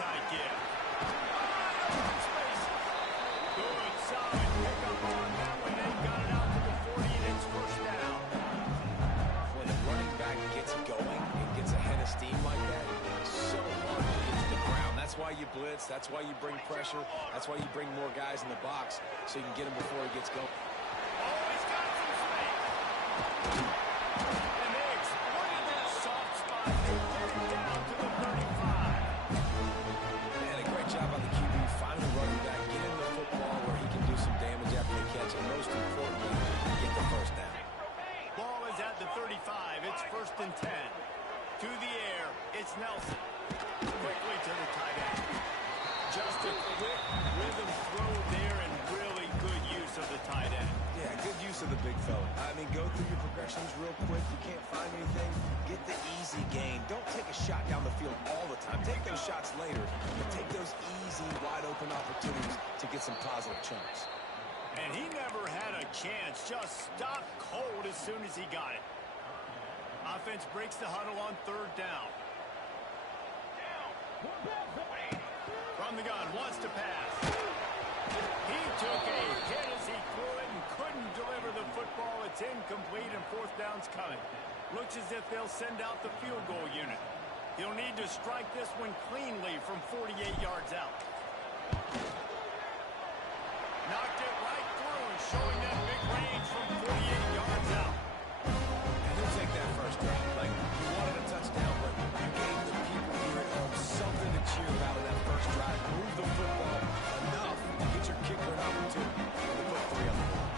onside give. Space. Good, solid pickup on that one. They got it out to the 40, and it's first down. When a running back gets going and gets a head of steam like that, it's so hard to get to the ground. That's why you blitz. That's why you bring pressure. That's why you bring more guys in the box so you can get him before he gets going. Always got some space. And they exploited that soft spot. They get it down to the 35. Man, a great job on the QB finding the running back, get him the football where he can do some damage after the catch, and most importantly, get the first down. Ball is at the 35. It's first and 10. To the air, it's Nelson. Quickly to the tight end. Just a quick rhythm throw there and really good use of the tight end. Yeah, good use of the big fella. I mean, go through your progressions real quick. You can't find anything. Get the easy gain. Don't take a shot down the field all the time. Take those shots later, but take those easy, wide-open opportunities to get some positive chunks. And he never had a chance. Just stopped cold as soon as he got it. Offense breaks the huddle on third down. From the gun, wants to pass. He took a hit as he threw it and couldn't deliver the football. It's incomplete and fourth down's coming. Looks as if they'll send out the field goal unit. He'll need to strike this one cleanly from 48 yards out. Knocked it right through, showing that big range from 48 yards out. And he'll take that first down. Like, you wanted a touchdown, but you gave the people here at home something to cheer about in that first drive. Move the football enough to get your kicker an opportunity to put 3 on the board.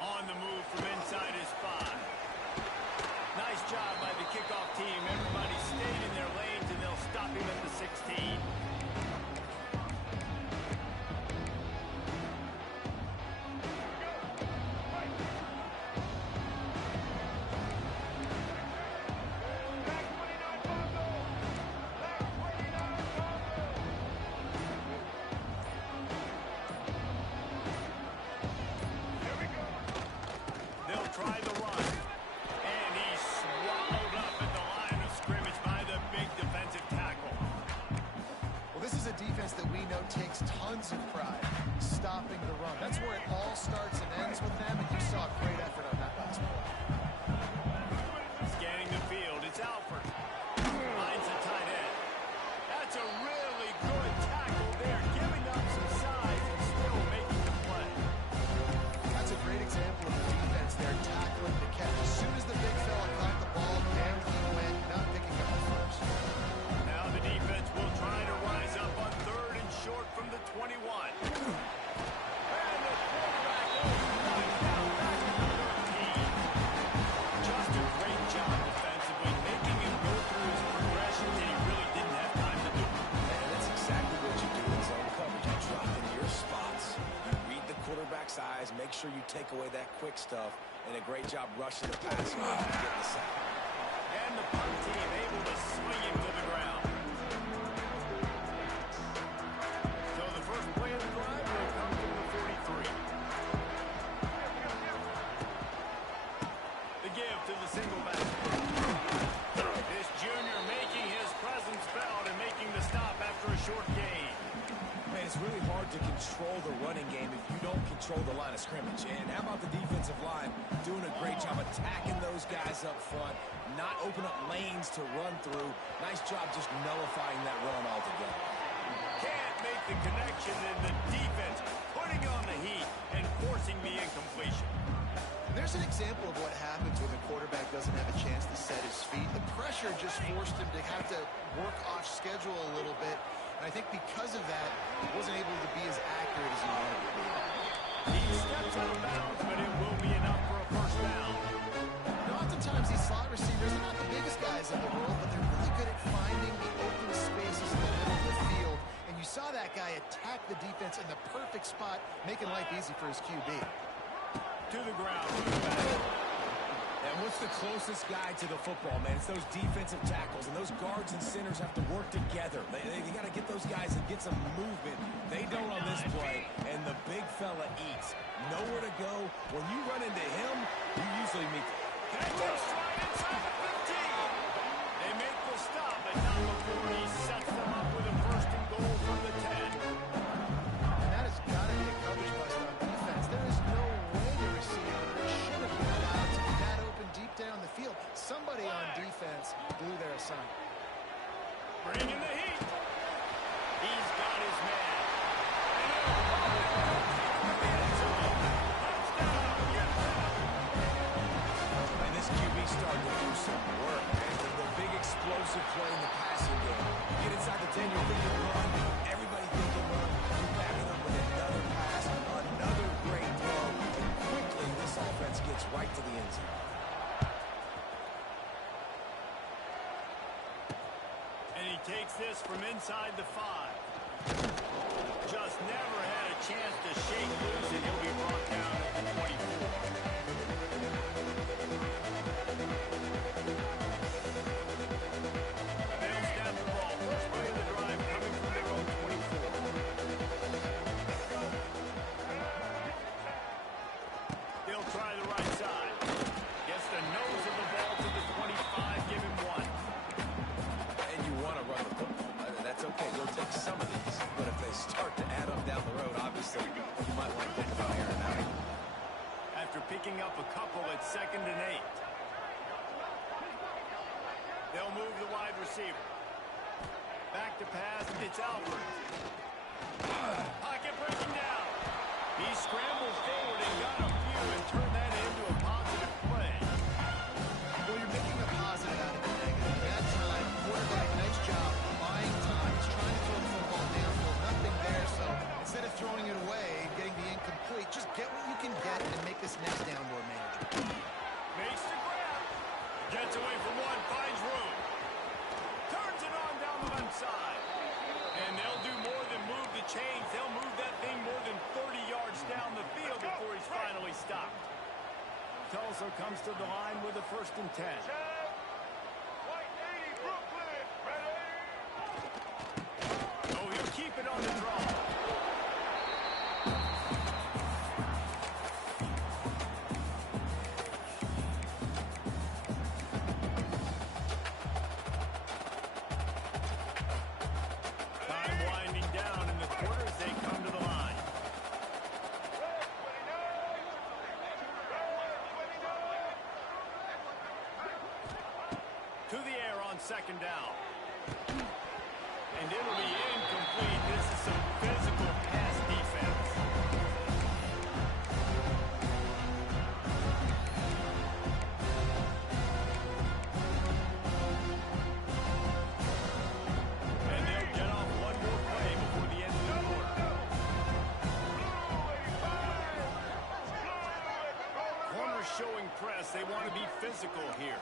On the move from inside his 5. Nice job by the kickoff team. Everybody stayed in their lanes, and they'll stop him at the 16. They'll try the run. And he's swallowed up at the line of scrimmage by the big defensive tackle. Well, this is a defense that we know takes tons of pride stopping the run. That's where it all starts and ends with them, and you saw a great effort on that last play. Scanning the field, it's Alford. Finds the tight end. That's a really good tackle there, giving up some size and still making the play. That's a great example of the defense there tackling the catch. As soon as the big fella caught the ball, down he went, not picking up the first. Now the defense will try to rise up on third and short from the 21. And the quarterback goes right down back to the 13. Just a great job defensively, making him go through his progression that he really didn't have time to do. And that's exactly what you do in zone coverage. You drop in your spots. You read the quarterback's eyes. Make sure you take away that quick stuff. And a great job rushing the passer and getting the sack. And the punt team able to swing him to the ground. So the first play of the drive will come from the 43. The give to the single back. This junior making his presence felt and making the stop after a short gain. Man, it's really hard to control the running game if you don't control the line of scrimmage. And how about the defensive line doing a great job attacking those guys up front, not open up lanes to run through. Nice job just nullifying that run altogether. Can't make the connection, and the defense putting on the heat and forcing the incompletion. And there's an example of what happens when the quarterback doesn't have a chance to set his feet. The pressure just forced him to have to work off schedule a little bit. And I think because of that, he wasn't able to be as accurate as he wanted to be. He steps out of bounds, but it will be enough for a first down. And oftentimes these slot receivers are not the biggest guys in the world, but they're really good at finding the open spaces in the middle of the field. And you saw that guy attack the defense in the perfect spot, making life easy for his QB. To the ground. And what's the closest guy to the football, man? It's those defensive tackles, and those guards and centers have to work together. They got to get those guys and get some movement. They don't on this play, and the big fella eats. Nowhere to go. When you run into him, you usually meet. Catches right inside the 15. They make the stop, but not before he sets them up with a first and goal from the 10. And that has got to be a coverage bust on defense. There is no way the receiver should have been allowed to be that open deep down the field. Somebody on defense blew their assignment. Bringing the heat. He's got his man. And this QB started to do some work, man. The big explosive play in the passing game. Get inside the 10, you're thinking run. Everybody thinking run. You back it up with another pass, another great throw. And quickly, this offense gets right to the end zone. And he takes this from inside the 5. Just never had a chance to shake loose, and he'll be brought down at the 24. They'll snap the ball. First play of the drive coming from their own 24. They'll try the right side. Gets the nose of the ball to the 25. Give him 1. And you want to run the football. That's okay. You'll take some of these. But if they start to add up down the road, obviously, you might want to think about airing out. After picking up a couple at 2nd and 8. They'll move the wide receiver. Back to pass. It's Alford. Pocket breaking down. He scrambled forward and got a few and turned that into a positive play. Well, you're making a positive out of a negative. At that time, quarterback, nice job buying time. He's trying to throw the football downfield. Nothing there, so instead of throwing it away and getting the incomplete, just get what you can get and make this next down more manageable. Makes the grab. Gets away from one, finds room. Turns it on down the left side. And they'll do more than move the chains. They'll move that thing more than 30 yards down the field before he's finally stopped. Tulsa comes to the line with a 1st and 10. Oh, he'll keep it on the draw. Time winding down in the quarter as they come to the line. To the air on 2nd down. And it'll be incomplete. This is some physical pass defense. And they'll get off one more play before the end of the quarter. Corners showing press. They want to be physical here.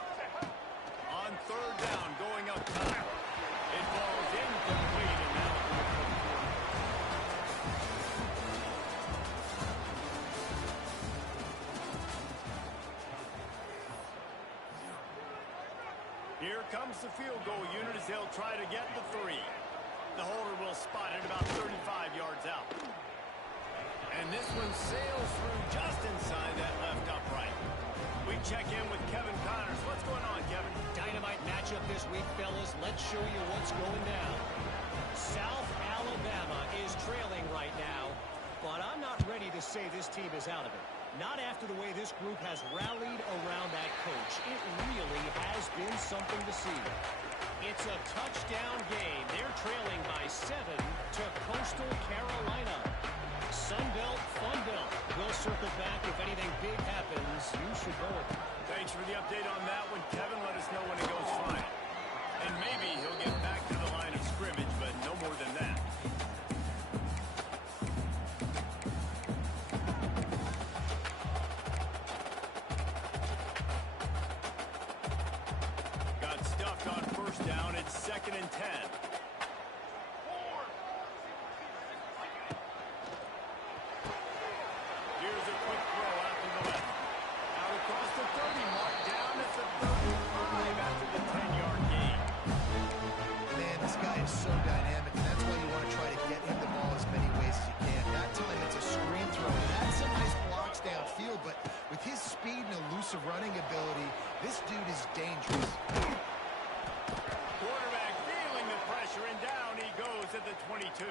On 3rd down, going up top. It falls incomplete, and now here comes the field goal unit as they'll try to get the 3. The holder will spot it about 35 yards out. And this one sails through just inside that left upright. We check in with Kevin Connors. What's going on, Kevin? Dynamite matchup this week, fellas. Let's show you what's going down. South Alabama is trailing right now, but I'm not ready to say this team is out of it. Not after the way this group has rallied around that coach. It really has been something to see. It's a touchdown game. They're trailing by 7 to Coastal Carolina. Sunbelt, Funbelt. We'll circle back if anything big happens. You should know it. Thanks for the update on that one, Kevin. Let us know when it goes fine. And maybe he'll get back to the line of scrimmage, but no more than that. Got stuffed on 1st down. It's 2nd and 10. Here's a quick throw out to the left. Out across the 30, marked down at the 35 after the 10-yard gain. Man, this guy is so dynamic, and that's why you want to try to get him the ball as many ways as you can. That time it's a screen throw. He had some nice blocks downfield, but with his speed and elusive running ability, pressure, and down he goes at the 22.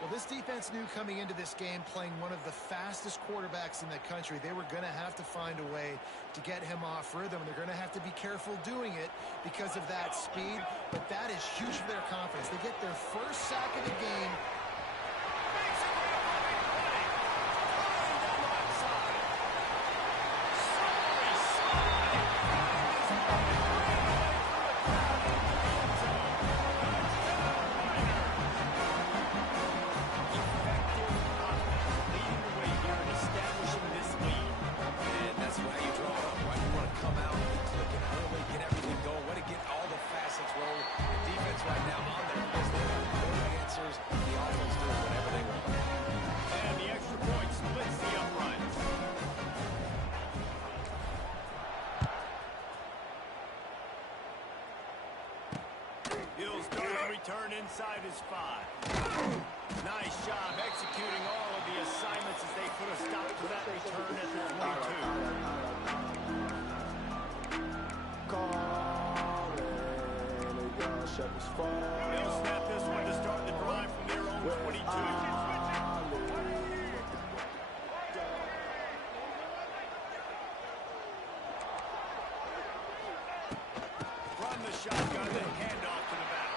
Well, this defense knew coming into this game, playing one of the fastest quarterbacks in the country, they were going to have to find a way to get him off rhythm. They're going to have to be careful doing it because of that speed, but that is huge for their confidence. They get their first sack of the game. Makes it running 20. Running down the left side. Slippery slide. Finds his way through the crowd into the end zone. Touchdown, Niners. Effective offense leading the way here and establishing this lead. And that's why you draw it up, right? You want to come out, get clicking early, get everything going, want to get all the facets rolling. The defense right now on their list, they have no answers. The offense doing whatever they want. And the extra point splits the uprights. He'll start a return inside his 5. Nice job executing all of the assignments as they put a stop to that return at the 22. They'll snap this one to start the drive from their own 22. From the shotgun, the handoff to the back.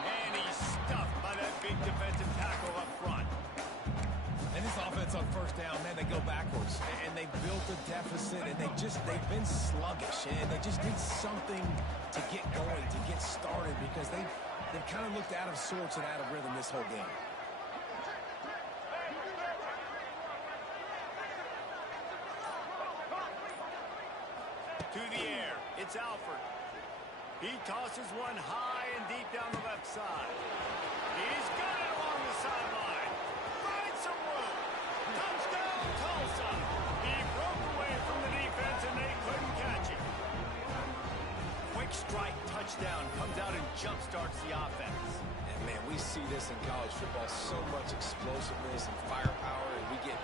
And he's stuffed by that big defensive tackle up front. And this offense on first down, man, they go backwards. And they built a deficit, and they've been sluggish. And they just need something to get going, to get started, because they've kind of looked out of sorts and out of rhythm this whole game. To the air, it's Alford. He tosses one high and deep down the left side. He's got it along the sideline. Finds some room. Touchdown, Tulsa. He broke away from the defense and they couldn't catch him. Quick strike touchdown comes out and jump-starts the offense. And, man, we see this in college football, so much explosiveness and firepower, and we get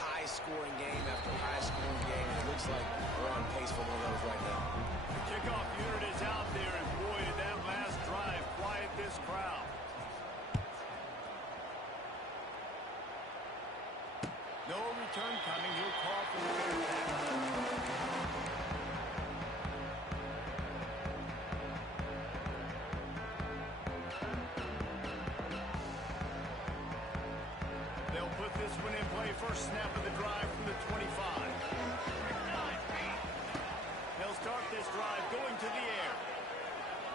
high-scoring game after high-scoring game, and it looks like we're on pace for one of those right now. The kickoff unit is out there, and boy, did that last drive quiet this crowd. No return coming. He'll call for the fair catch. They'll put this one in play. First snap of the drive from the 25. They'll start this drive going to the air.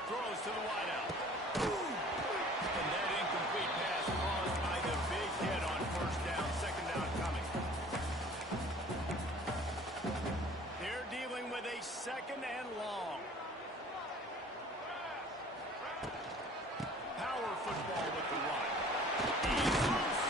Throws to the wideout. And that incomplete pass caused by the big hit on first down. Second down coming. They're dealing with a second and long. Power football with the run. He's loose.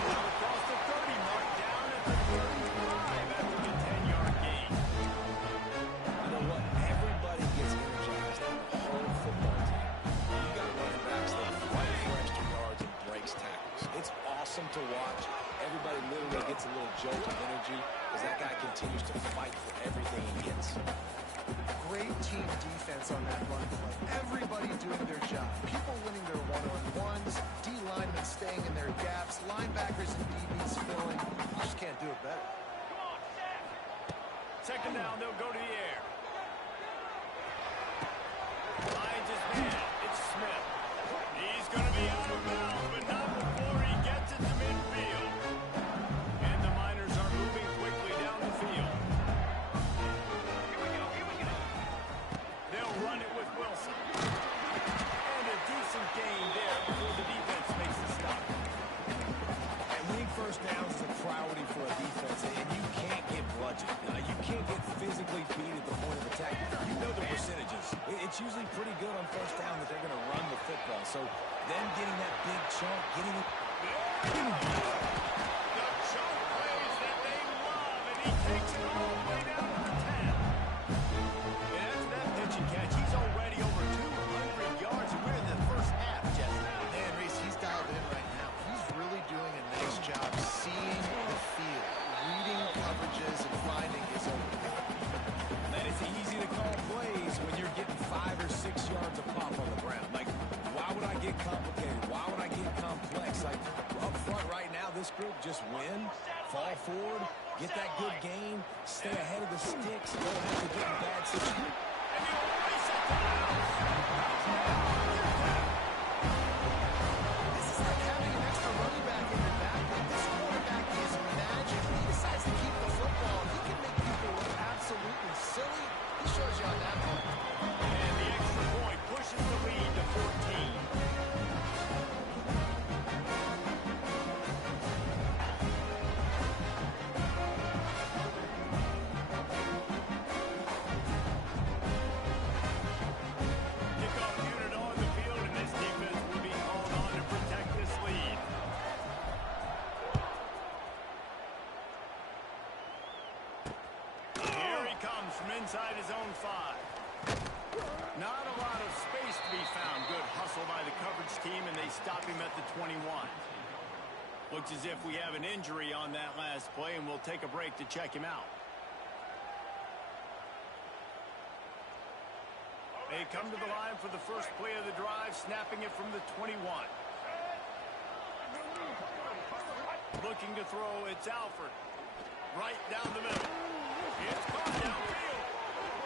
Now across the 30 mark, down at the 35 after the 10-yard gain. You know what? Everybody gets energized on the whole football team. You got running backs that fight for extra yards and breaks tackles. It's awesome to watch. Everybody literally gets a little jolt of energy as that guy continues to fight for everything he gets. Great team defense on that run play. Everybody doing their job. People winning their one-on-ones, D-linemen staying in their gaps, linebackers and DBs filling. You just can't do it better. Second down, they'll go to the air. Finds his man. It's Smith. He's going to be out of bounds, but not before he gets it to midfield. And the Miners are moving quickly down the field. They'll run it with Wilson. And a decent gain there before the defense makes the stop. And winning first downs is a priority for a defense, and you can't get bludgeoned. You can't get physically beat at the point of attack. You know the percentages. It's usually pretty good on first down that they're going to run the football. So them getting that big chunk, getting it. The choke plays that they love, and he takes it all the way down to the 10. And after that pitch and catch, he's already over 200 yards, and we're in the first half, Jeff. And Reese, he's dialed in right now. He's really doing a nice job seeing the field, reading coverages, and finding his open. Man, it's easy to call plays when you're getting 5 or 6 yards a pop on the ground. Like, just win, fall forward, get that good gain, stay ahead of the sticks, don't have to get in bad situations. This is like having an extra running back in your back. Like, this quarterback is magic. He decides to keep the football. He can make people look absolutely silly. He shows you on that one. And the extra point pushes the lead to 14. Kickoff unit on the field, and this defense will be called on to protect this lead. Here he comes from inside his own 5. Not a lot of space to be found. Good hustle by the coverage team, and they stop him at the 21. Looks as if we have an injury on that last play, and we'll take a break to check him out. They come to the line for the first play of the drive, snapping it from the 21. Looking to throw, it's Alford. Right down the middle. It's caught downfield.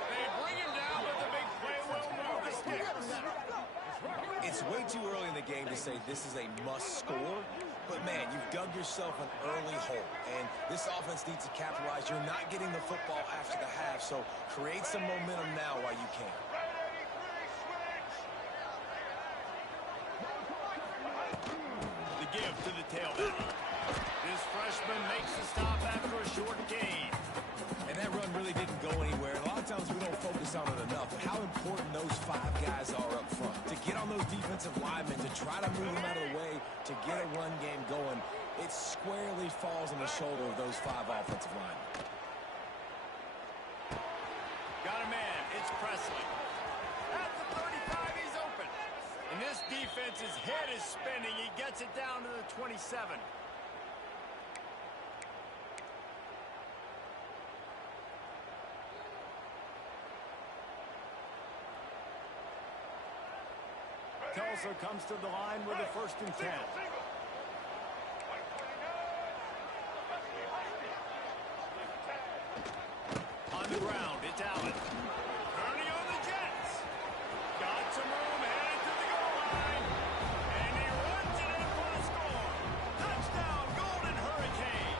They bring him down, but the big play will move the sticks. It's way too early in the game to say this is a must score, but man, you've dug yourself an early hole, and this offense needs to capitalize. You're not getting the football after the half, so create some momentum now while you can. The give to the tailback. This freshman makes the stop after a short gain. And that run really didn't go anywhere. A lot of times we don't focus on it enough, but how important those 5 guys are up front. To get on those defensive linemen, to try to move them out of the way, to get a run game going, it squarely falls on the shoulder of those 5 offensive linemen. Got a man. It's Presley. At the 35, he's open. And this defense's head is spinning. He gets it down to the 27. Tulsa comes to the line with a 1st and 10. On the ground, it's Allen. Turning on the Jets. Got some room, headed to the goal line. And he runs it in for the score. Touchdown, Golden Hurricane.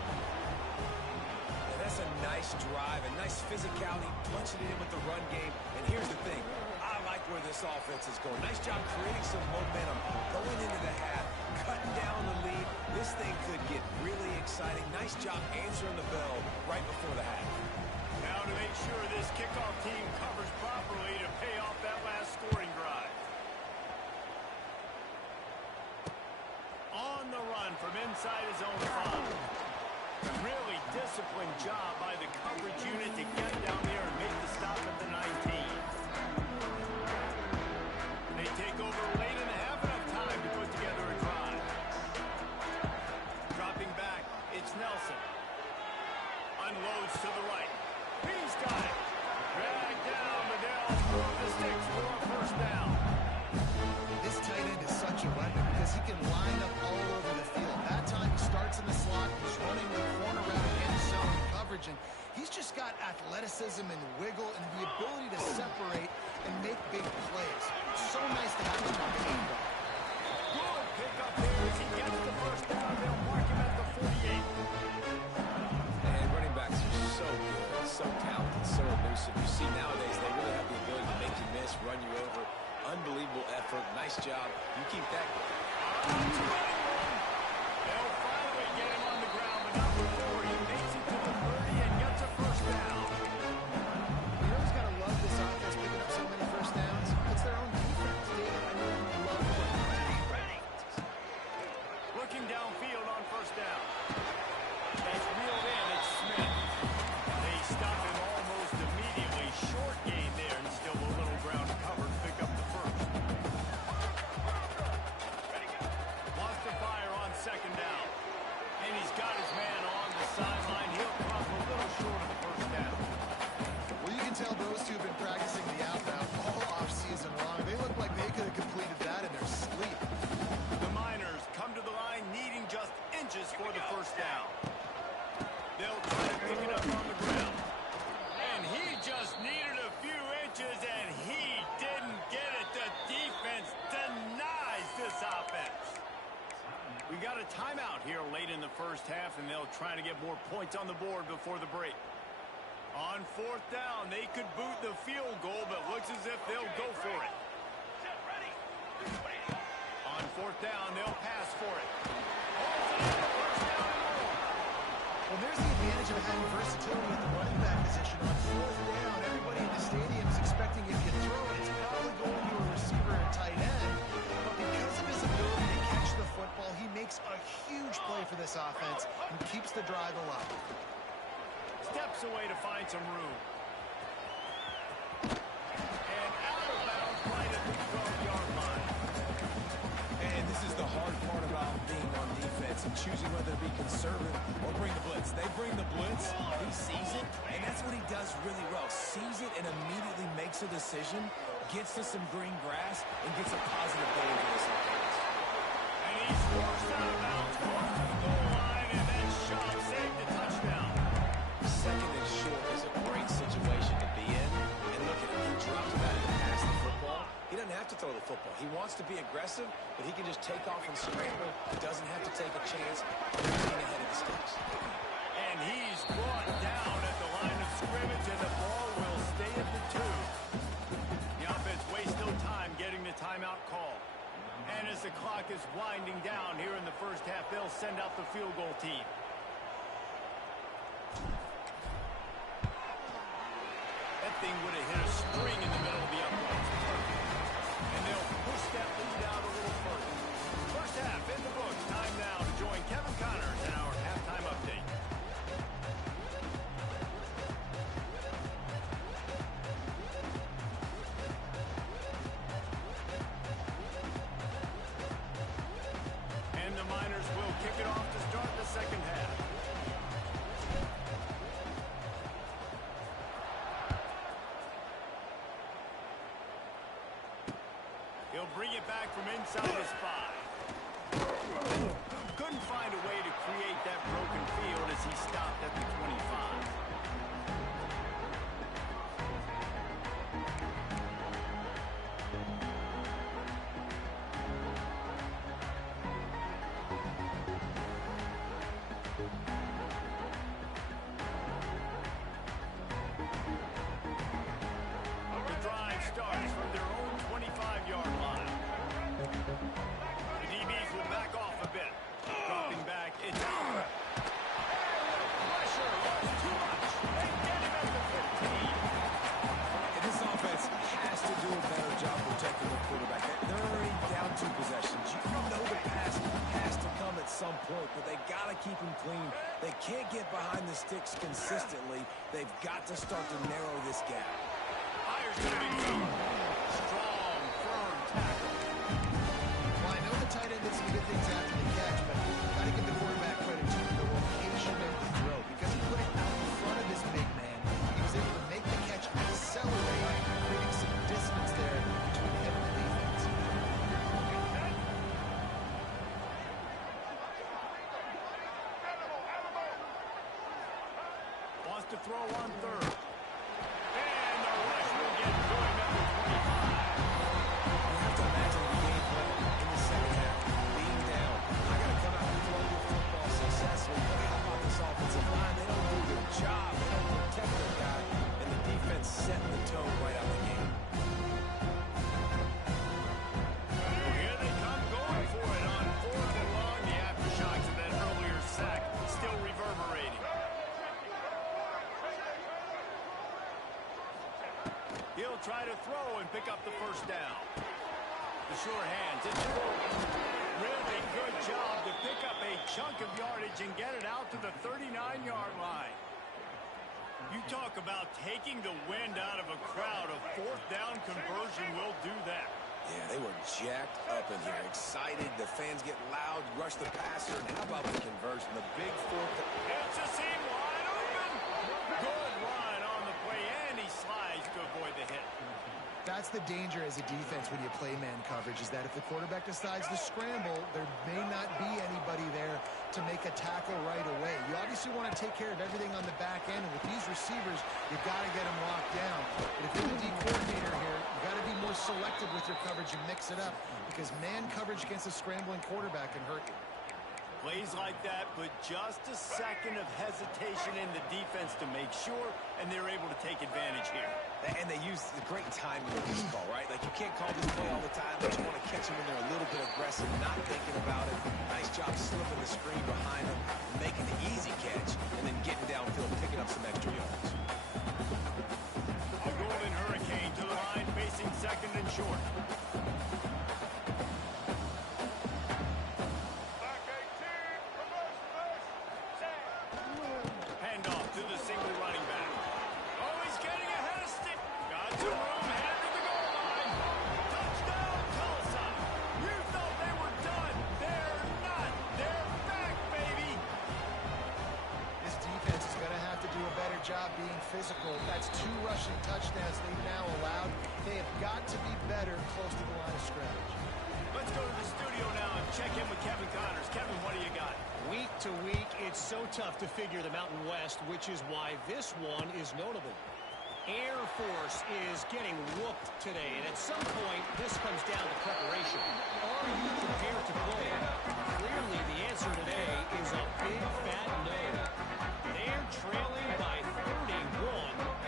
And that's a nice drive, a nice physicality, punching it in with the run game. And here's the thing. I like where this offense is going. Nice job creating some momentum, going into the half, cutting down the lead. This thing could get really exciting. Nice job answering the bell right before the half. Now to make sure this kickoff team covers properly to pay off that last scoring drive. On the run from inside his own 5. Really disciplined job by the coverage unit to get down there and make the stop at the 19. They take over late and have enough time to put together a drive. Dropping back, it's Nelson. Unloads to the right. He's got it. Drag down the Dell. The sticks for a 1st down. This tight end is such a weapon because he can line up all over the field. That time he starts in the slot, he's running the corner route end zone coverage, and he's just got athleticism and wiggle and the ability to separate and make big plays. It's so nice to have him on the team. Good pick up there as he gets the 1st down. They'll mark him at the 48. And running backs are so good, so talented, so elusive. You see nowadays they really have the ability to make you miss, run you over. Unbelievable effort. Nice job. You keep that. They'll finally get him on the ground, but not before he makes it to the 30 and gets a 1st down. You know who's got to love this offense picking up so many 1st downs? It's their own defense. David, I know you love it. Ready. Looking downfield on 1st down. That's reeled in. It's Smith. They stop him almost immediately. Short gain there and still a little ground covered to pick up the 1st. Lost a got a timeout here late in the first half, and they'll try to get more points on the board before the break. On fourth down, they could boot the field goal, but looks as if they'll go for it. On fourth down, they'll pass for it. Well, there's the advantage of having versatility in the running back position. On fourth down, everybody in the stadium is expecting if you throw it, it's probably going to a receiver or tight end. But because of his ability to catch the football, he makes a huge play for this offense and keeps the drive alive. Steps away to find some room. And out of bounds right at the 12-yard line. And this is the hard part about being on defense and choosing whether to be conservative or bring the blitz. They bring the blitz, he sees it, and that's what he does really well. Sees it and immediately makes a decision, gets to some green grass, and gets a positive gain for this offense. And he's forced out of bounds, close to the goal line, and then Shaw saved the touchdown. Second and short is a great situation to be in. And look at him, he drops back and passes the football. He doesn't have to throw the football. He wants to be aggressive, but he can just take off and scramble. He doesn't have to take a chance. He's ahead of the sticks. And he's brought down at the line of scrimmage, and the ball will stay at the 2. The offense wastes no time getting the timeout call. And as the clock is winding down here in the first half, they'll send out the field goal team. That thing would have hit a spring in the middle of the uprights. And they'll push that lead out a little further. First half in the books. Time now to join Kevin Connors in our halftime update. And the Miners will kick it off to start the second half. He'll bring it back from inside his 5. Couldn't find a way to create that broken field as he stopped at the 25. The drive starts from their own 25-yard line. The DBs will back off a bit. Dropping back, it's out. Pressure was too much. They get him at the 15. And this offense has to do a better job protecting the quarterback. They're already down 2 possessions. You know the pass has to come at some point, but they got to keep him clean. They can't get behind the sticks consistently. They've got to start to narrow this gap. Fires to the big zone. Strong, firm tackle. Well, I know the tight end did some good things after the catch, but got to give the quarterback credit to the location of the throw. Because he put it out in front of his big man, he was able to make the catch accelerate, creating some distance there between him and the defense. Wants to throw on third. And the rush will get going at the 25. You have to imagine the game plan in the second half. Being down. I got to come out and throw the football successfully. But how about this offensive line? They don't do their job. They don't protect their guy. And the defense setting the tone right out of the game. Here they come going for it on 4th and long. The aftershocks of that earlier sack still reverberating. He'll try to throw and pick up the first down. The sure hands. It's really good job to pick up a chunk of yardage and get it out to the 39-yard line. You talk about taking the wind out of a crowd. A 4th down conversion will do that. Yeah, they were jacked up in here. Excited. The fans get loud, rush the passer. And how about the conversion? The big 4th. It's a seam wide open. Good run on the play, and he slides to avoid the hit. That's the danger as a defense when you play man coverage, is that if the quarterback decides to scramble, there may not be anybody there to make a tackle right away. You obviously want to take care of everything on the back end, and with these receivers, you've got to get them locked down. But if you're the D coordinator here, you've got to be more selective with your coverage and mix it up, because man coverage against a scrambling quarterback can hurt you. Plays like that, but just a second of hesitation in the defense to make sure, and they're able to take advantage here. And they use the great timing with this call, right? Like, you can't call this play all the time, but you want to catch them when they're a little bit aggressive, not thinking about it. Nice job slipping the screen behind them, making the easy catch, and then getting downfield, picking up some extra yards. A golden hurricane to the line, facing second and short. Handoff to the single running back. Oh, he's getting ahead of stick. Got some room, headed to the goal line. Touchdown, Tulsa. You thought they were done. They're not. They're back, baby. This defense is going to have to do a better job being physical. That's 2 rushing touchdowns they've now allowed. They have got to be better close to the line of scrimmage. Let's go to the studio now and check in with Kevin Connors. Kevin, what do you got? Week to week, it's so tough to figure the Mountain West, which is why this one is notable. Air Force is getting whooped today, and at some point, this comes down to preparation. Are you prepared to play? Clearly, the answer today is a big fat no. They're trailing by 31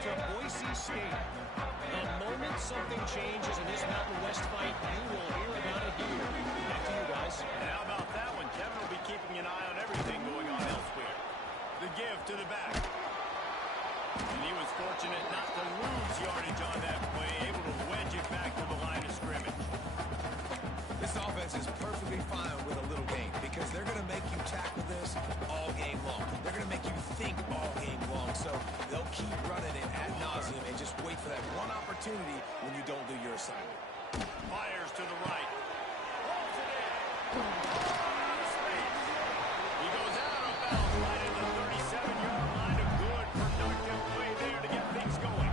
to Boise State. The moment something changes in this Mountain West fight, you will hear about it here. Back to you guys. And how about that one? Kevin will be keeping an eye on everything going on elsewhere. The give to the back. And he was fortunate not to lose yardage on that play, able to wedge it back to the line of scrimmage. This offense is perfectly fine with a little game because they're going to make you tackle this all game long. They're going to make you think all game long, so they'll keep running it ad nauseum and just wait for that one opportunity when you don't do your assignment. Fires to the right. Rolls it in. Out of space. He goes out of bounds right at the 37-yard line. A good, productive play there to get things going.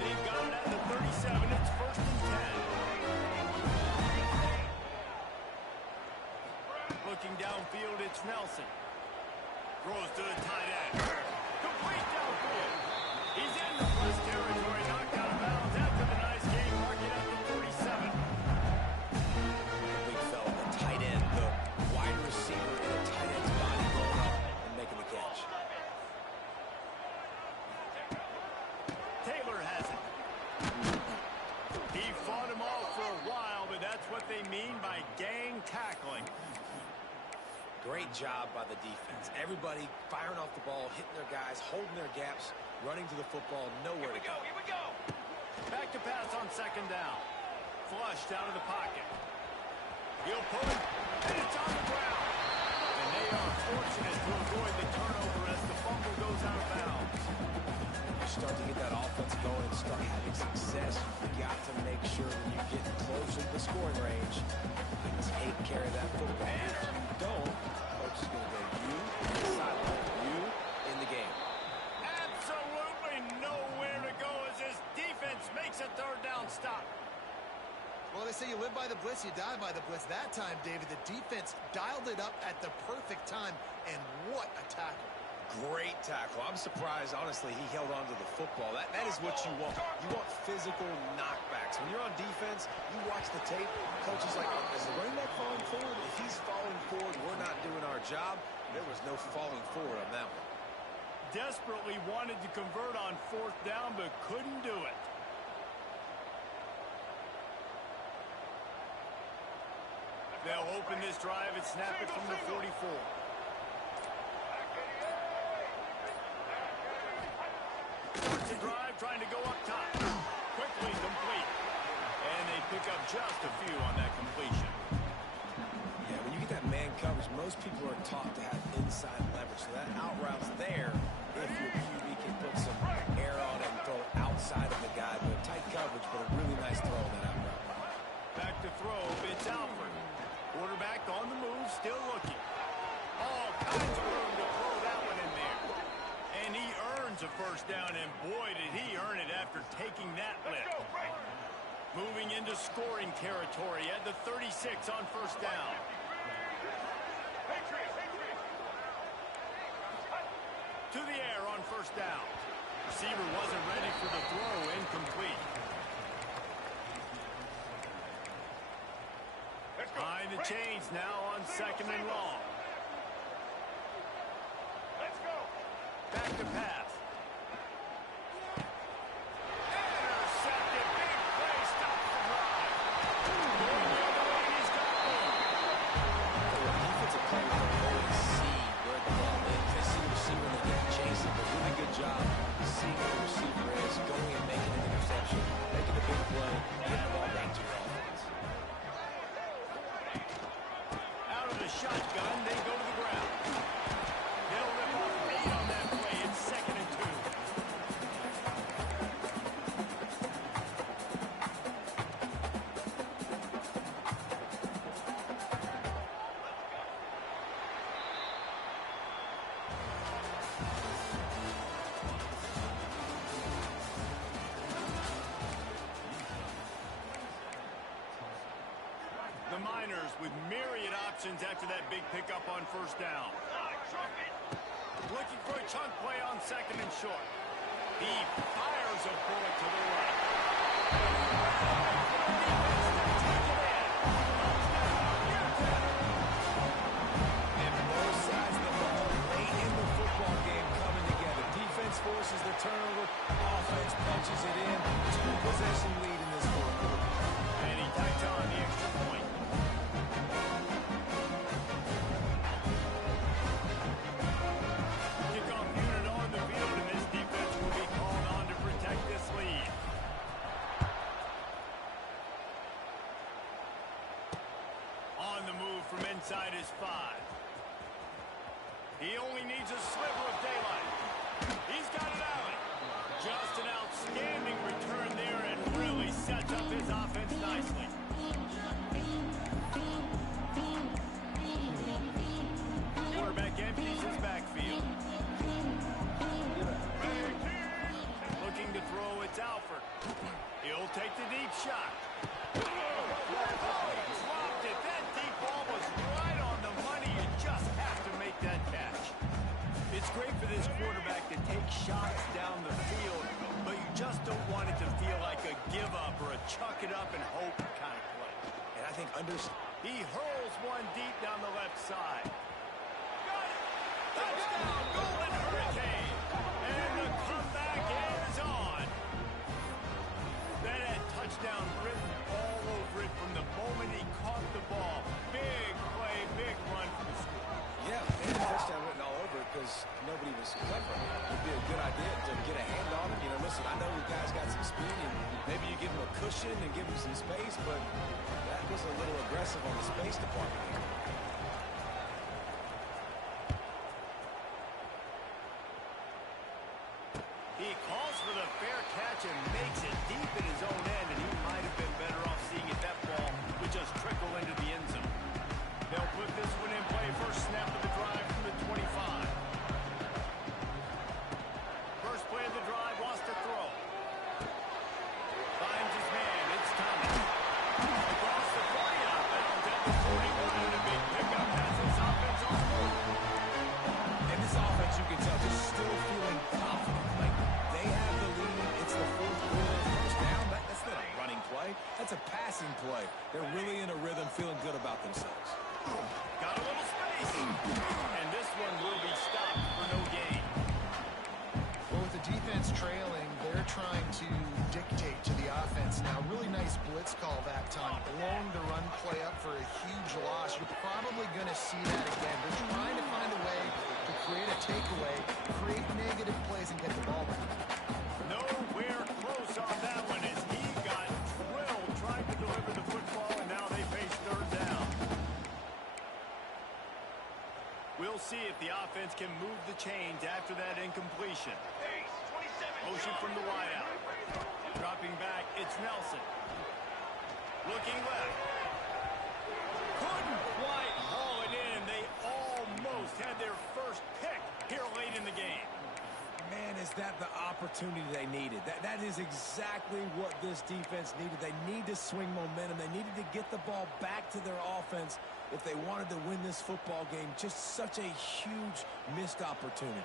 They've got it at the 37. It's first and 10. Looking downfield, it's Nelson. Throws to the tight end. Complete downfield. He's in the plus territory, knocked out of bounds after the nice game, marking at the 37. Big fella, the tight end, the wide receiver in a tight end's body going up and making the catch. Taylor has it. He fought him off for a while, but that's what they mean by gang tackling. Great job by the defense. Everybody firing off the ball, hitting their guys, holding their gaps, running to the football, nowhere to go. Here we go. Back to pass on second down. Flushed out of the pocket. He'll pull it, and it's on the ground. And they are fortunate to avoid the turnover as the fumble goes out of bounds. You start to get that offense going and start having success. You got to make sure when you get closer to the scoring range, you take care of that football. If you don't, coach is going to go you in the sideline, you in the game. Absolutely nowhere to go as this defense makes a third down stop. Well, they say you live by the blitz, you die by the blitz. That time, David, the defense dialed it up at the perfect time, and what a tackle. Great tackle. I'm surprised, honestly, he held on to the football. That is what you want. You want physical knockbacks. When you're on defense, you watch the tape, coach is like, is the running back falling forward? If he's falling forward, we're not doing our job. There was no falling forward on that one. Desperately wanted to convert on fourth down, but couldn't do it. They'll open this drive and snap it from the 44. Starts the drive, trying to go up top. Quickly complete. And they pick up just a few on that completion. Yeah, when you get that man coverage, most people are taught to have inside leverage. So that out route's there if your QB can put some air on it and throw it outside of the guy. But tight coverage, but a really nice throw on that out route. Back to throw, it's Alford. Quarterback on the move, still looking. All kinds of room to throw that one in there. And he earns a first down, and boy, did he earn it after taking that lift. Moving into scoring territory at the 36 on first down. To the air on first down. Receiver wasn't ready for the throw, incomplete. Behind the chains now on second and long. back to pass. Intercepted. Big play. Stops the drive. Going the other way. He's got one. Defensive players don't always see where the ball is. They see the receiver and they get to chase it. But really good job seeing where the receiver is, going and making an interception, making a big play, getting the ball back to your offense. Out of the shotgun, they go to the ground. They'll rip off 8 on that play. It's 2nd and 2. The Miners with myriad options after that big pickup on 1st down. Looking for a chunk play on 2nd and short. He fires a bullet to the right. And both sides of the ball late in the football game coming together. Defense forces the turnover. Offense punches it in. 2-possession lead in this fourth quarter. And he tacks on the extra point. Kickoff unit on the field, and this defense will be called on to protect this lead. On the move from inside his 5. He only needs a sliver of daylight. He's got it out. Just an outstanding return there and really sets up his offense nicely. Quarterback empties his backfield. Looking to throw, it's Alford. He'll take the deep shot. Dropped it. That deep ball was right on the money. You just have to make that catch. It's great for this quarterback to take shots down the field, but you just don't want it to feel like a give up or a chuck it up and hope kind of play. And I think He hurls one deep down the left side. Got it! Touchdown, Golden Hurricane! And the comeback is on. That had touchdown written all over it from the moment he caught the ball. Big play, big run for the score. Yeah, and the touchdown written all over it because nobody was covering it. It would be a good idea to get a hand on him. You know, listen, I know you guys got some speed, and maybe you give him a cushion and give him some space, but that was a little aggressive on the space department here. He calls for the fair catch and makes it deep in his own end, and he might have been better off seeing it that ball would just trickle into the end zone. They'll put this one in play. First snap of the drive from the 25. First play of the drive, wants to throw. Finds his man. It's Thomas. Across the 40, out bounds at the 41, and a big pickup has his offense on board. And this offense, you can tell, just still feeling confident. Like, they have the lead. It's the fourth quarter. First down, that's not a running play. That's a passing play. They're really in a rhythm, feeling good about themselves. Got a little space. And this one will be stopped for no gain. Well, with the defense trailing, they're trying to dictate to the offense now. Really nice blitz call that time. Blowing the run play up for a huge loss. You're probably going to see that again. They're trying to find a way to create a takeaway, create negative plays, and get the ball back. Nowhere close on that one as he got drilled trying to deliver the football, and now they face 3rd down. We'll see if the offense can move the chains after that incompletion. Motion from the wideout. Dropping back, it's Nelson. Looking left. Couldn't quite haul it in. They almost had their first pick here late in the game. Man, is that the opportunity they needed. That is exactly what this defense needed. They need to swing momentum. They needed to get the ball back to their offense if they wanted to win this football game. Just such a huge missed opportunity.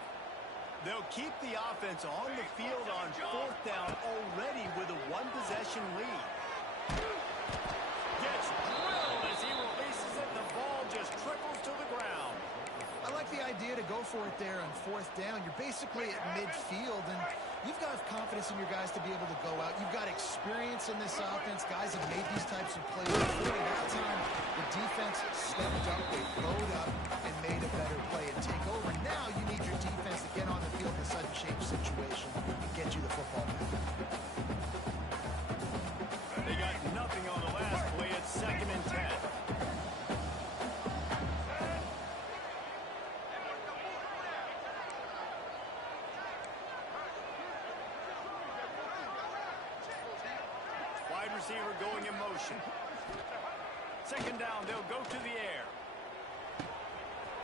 They'll keep the offense on the field on 4th down already with a 1-possession lead. Gets drilled as he releases it. The ball just trickles to the ground. I like the idea to go for it there on 4th down. You're basically at midfield, and you've got confidence in your guys to be able to go out. You've got experience in this offense. Guys have made these types of plays before. At that time, the defense stepped up, they rode up, and made a better play and take over. Now you need your defense to get on the field in a sudden change situation and get you the football back. They got nothing on the last play. It's 2nd and 10. Wide receiver going in motion. 2nd down, they'll go to the air.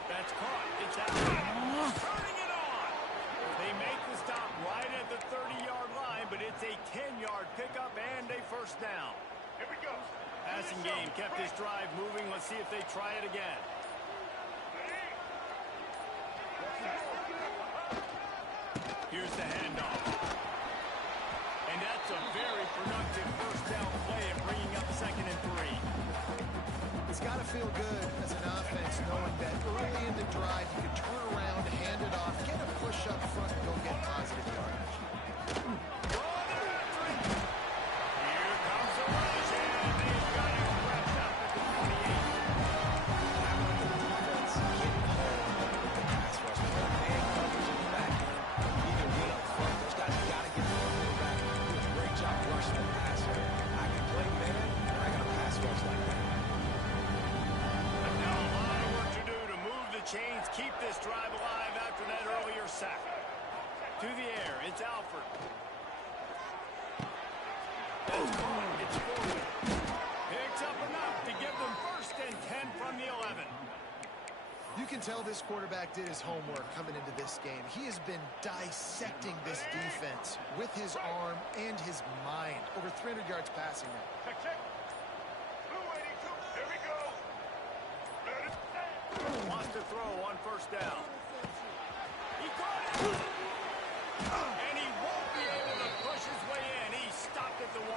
That's caught. It's out. Turning it on. They make the stop right at the 30-yard line, but it's a 10-yard pickup and a 1st down. Here we go. Passing game kept this drive moving. Let's see if they try it again. Here's the handoff. And that's a very productive 1st down play and bringing up 2nd and 3. It's got to feel good as an offense knowing that early in the drive you can turn around, hand it off, get a push up front, and go get positive yardage. Here comes the rush, and they've got it wrapped up at the 28. How about the defense getting home with the pass rush? Man coverage in the back end. Either get up front. Those guys got to get the football back. Do a great job rushing the passer. I can play man, and I got a pass rush like that. Now a lot of work to do to move the chains, keep this drive alive after that earlier sack. To the air, it's Alford. That's caught. It's forward. Picks up enough to give them 1st and 10 from the 11. You can tell this quarterback did his homework coming into this game. He has been dissecting this defense with his arm and his mind. Over 300 yards passing now. Check. Blue 82. Here we go. Wants to throw on 1st down. He caught it. And he won't be able to push his way in. He stopped at the 1.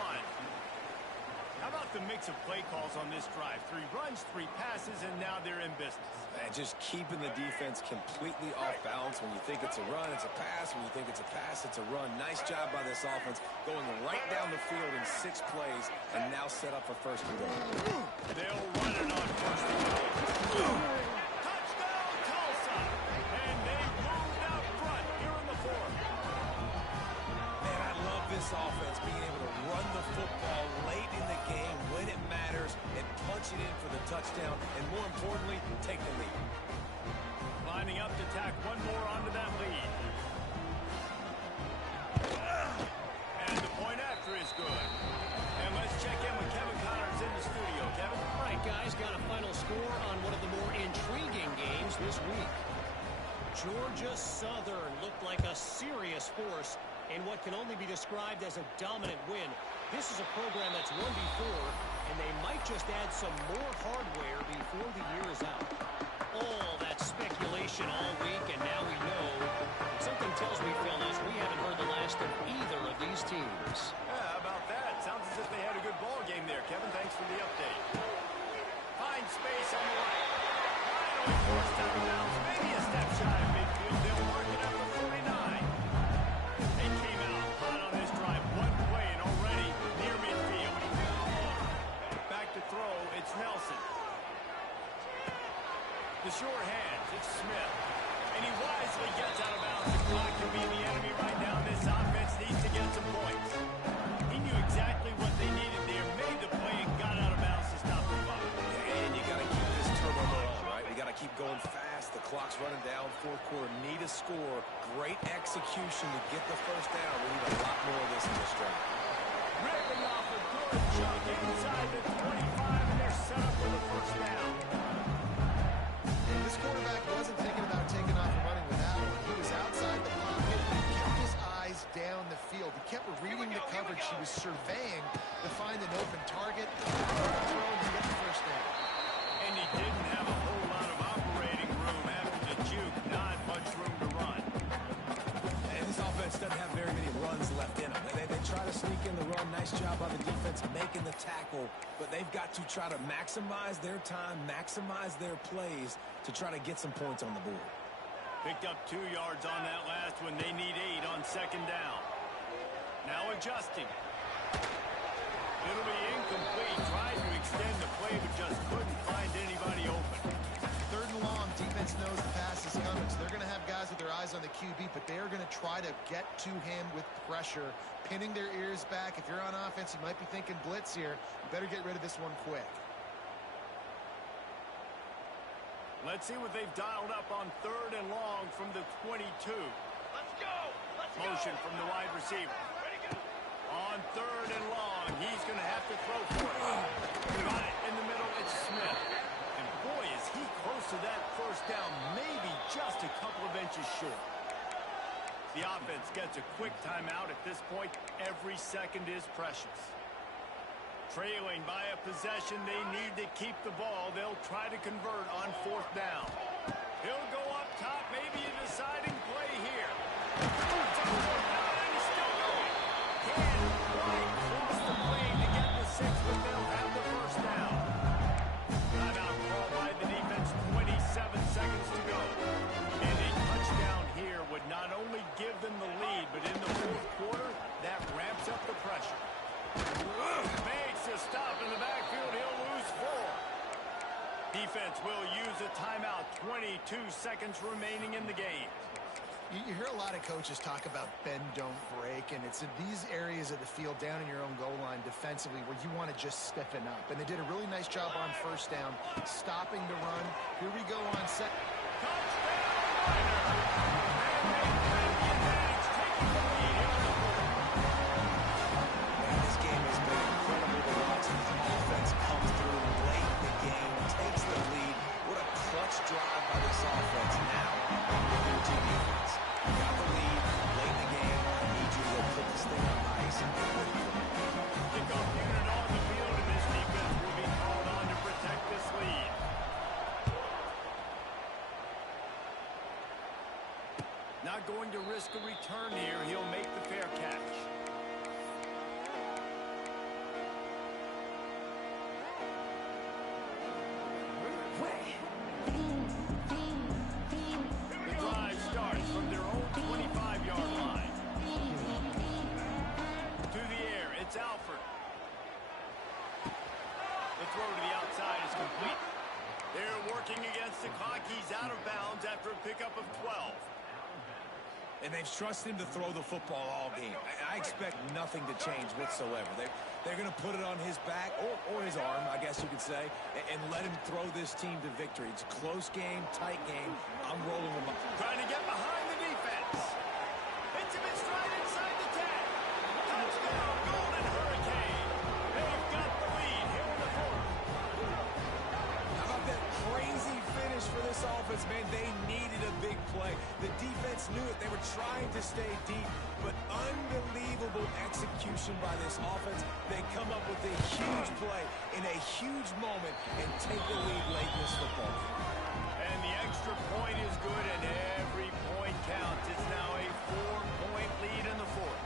How about the mix of play calls on this drive? 3 runs, 3 passes, and now they're in business. And just keeping the defense completely off balance. When you think it's a run, it's a pass. When you think it's a pass, it's a run. Nice job by this offense going right down the field in 6 plays and now set up for 1st and goal. They'll run it on 1st and goal. Touchdown, Tulsa! And they've moved out front here in the 4th. Man, I love this offense being able to run the football late in the game when it matters and punch it in for the touchdown and, more importantly, take the lead. Lining up to tack one more onto that lead. And the point after is good. And let's check in with Kevin Connors in the studio. Kevin? All right, guys, got a final score on one of the more intriguing games this week. Georgia Southern looked like a serious force in what can only be described as a dominant win. This is a program that's won before, and they might just add some more hardware before the year is out. All that speculation all week, and now we know. Something tells me, fellas, we haven't heard the last of either of these teams. Yeah, how about that? Sounds as if they had a good ball game there, Kevin. Thanks for the update. Find space on the right. Finally forced out of bounds. Maybe a step shy of midfield. They'll mark it up to 49. They came out hot on this drive. One play and already near midfield. Back to throw. It's Nelson. The sure hands. It's Smith. And he wisely gets out of bounds. The clock can be the enemy right now. This offense needs to get some points. He knew exactly what they needed there. Made the play and got out of bounds to stop the clock. And you got to keep this turbo on, right? We got to keep going fast. The clock's running down. 4th quarter. Need a score. Great execution to get the 1st down. We need a lot more of this in this drive. Ripping off a good chunk inside the 25, and they're set up for the 1st down. This quarterback wasn't thinking about taking off and running with that one. He was outside the pocket. He kept his eyes down the field. He kept reading the coverage. He was surveying to find an open target. Throw and get the 1st down. And he didn't have a whole lot of operating room after the juke. Not much room to run. And this offense doesn't have very many runs left in them. They try to sneak in the run. Nice job by the defense making the tackle. But they've got to try to maximize their time, maximize their plays to try to get some points on the board. Picked up 2 yards on that last one. They need 8 on second down. Now adjusting. It'll be incomplete. Tried to extend the play, but just couldn't find anybody open. Third and long, defense knows the pass is coming, so they're going to have guys with their eyes on the QB, but they are going to try to get to him with pressure, pinning their ears back. If you're on offense, you might be thinking blitz here. You better get rid of this one quick. Let's see what they've dialed up on third and long from the 22. Let's go! Motion from the wide receiver. On third and long, he's going to have to throw for it. Got it in the middle, it's Smith. And boy, is he close to that first down, maybe just a couple of inches short. The offense gets a quick timeout. At this point, every second is precious. Trailing by a possession, they need to keep the ball. They'll try to convert on fourth down. He'll go up top, maybe a deciding play here. It's on fourth down, and he's still going. Can't quite cross the plane to get the 6, but they'll have the first down. Timeout called by the defense, 27 seconds to go. And a touchdown here would not only give them the lead, but in the fourth quarter, that ramps up the pressure. Makes a stop in the backfield. He'll lose 4. Defense will use a timeout. 22 seconds remaining in the game. You hear a lot of coaches talk about bend, don't break, and it's in these areas of the field down in your own goal line defensively where you want to just stiffen up. And they did a really nice job on first down, stopping the run. Here we go on second. This game has been incredible to watch. The offense comes through late in the game, takes the lead. What a clutch drive by this offense. Now, your team defense. You got the lead late in the game. I need you to go put this thing on ice and get ready for it. Kickoff unit on the field, and this defense will be called on to protect this lead. Not going to risk a return here. He'll make the fair catch. The drive starts from their own 25-yard line. To the air, it's Alford. The throw to the outside is complete. They're working against the clock. He's out of bounds after a pickup of 12. And they've trusted him to throw the football all game. I expect nothing to change whatsoever. They're going to put it on his back, or his arm, I guess you could say, and let him throw this team to victory. It's a close game, tight game. I'm rolling with him. Trying to get behind the defense. Hits him in stride inside the 10. Touchdown, Golden Hurricane. They've got the lead here in the fourth. How about that crazy finish for this offense, man? They needed a big play. The defense knew it. They were trying to stay deep, but unbelievable execution by this offense. They come up with a huge play in a huge moment and take the lead late in this football game. And the extra point is good, and every point counts. It's now a 4-point lead in the fourth.